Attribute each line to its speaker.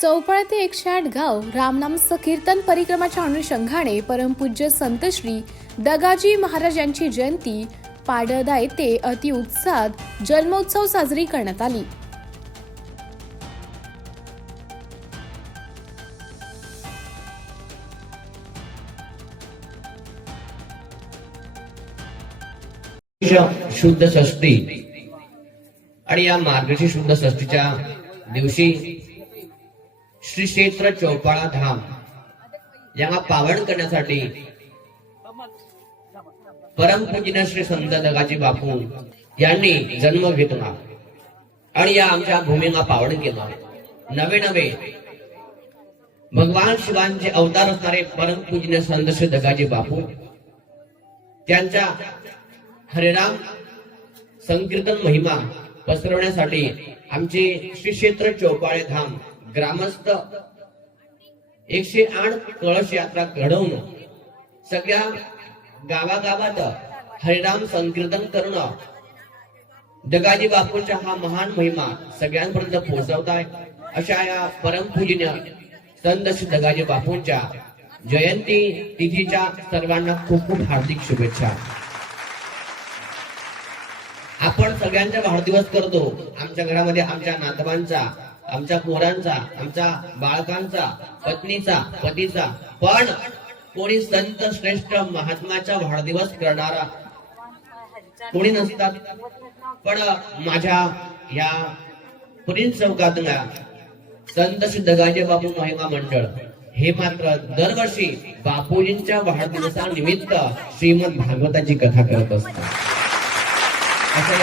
Speaker 1: चौपळ ते एकशे आठ गाव रामनाम कीर्तन परिक्रमाच्या अनुषंगाने परमपूज्य संत श्री दगाजी महाराज यांची जयंती पाडदा येथे अतिउत्साहात जन्मोत्सव साजरी करण्यात आली.
Speaker 2: शुद्ध षष्टी आणि या मार्गशी शुद्ध षष्टीच्या दिवशी श्री क्षेत्र चौपाळा धाम. यांना पावन करण्यासाठी परमपूजन श्री संत दगाजी बापू यांनी जन्म घेतला. आणि या आमच्या भूमीला पावन केला. नवे नवे. भगवान शिवांचे अवतार असणारे परमपूजन संत श्री दगाजी बापू त्यांच्या हरिराम संकीर्तन महिमा पसरवण्यासाठी आमचे श्री क्षेत्र चौपाळे धाम ग्रामस्थ. एकशे आठ कळश यात्रा घडवून सगळ्या गावागावात हरिराम संकीर्तन करणं. दगाजी बापूंचा हा महान महिमा सगळ्यांपर्यंत पोहोचवताय अशा या परमपूजनीय संत श्री दगाजी बापूंच्या जयंती तिथीच्या सर्वांना खूप खूप हार्दिक शुभेच्छा. आपण सगळ्यांचा वाढदिवस करतो. आमच्या घरामध्ये आमच्या नातवांचा आमच्या पोरांचा आमच्या बाळकांचा पत्नीचा पतीचा. पण कोणी संत श्रेष्ठ महात्माचा वाढदिवस करणारा कोणी नसतात. पण माझ्या या प्रिन्स चौकातल्या संत सिद्ध दगाजी बापू महिमा मंडळ हे मात्र दरवर्षी बापूजींच्या वाढदिवसानिमित्त श्रीमद भागवताची कथा करत असतात. असं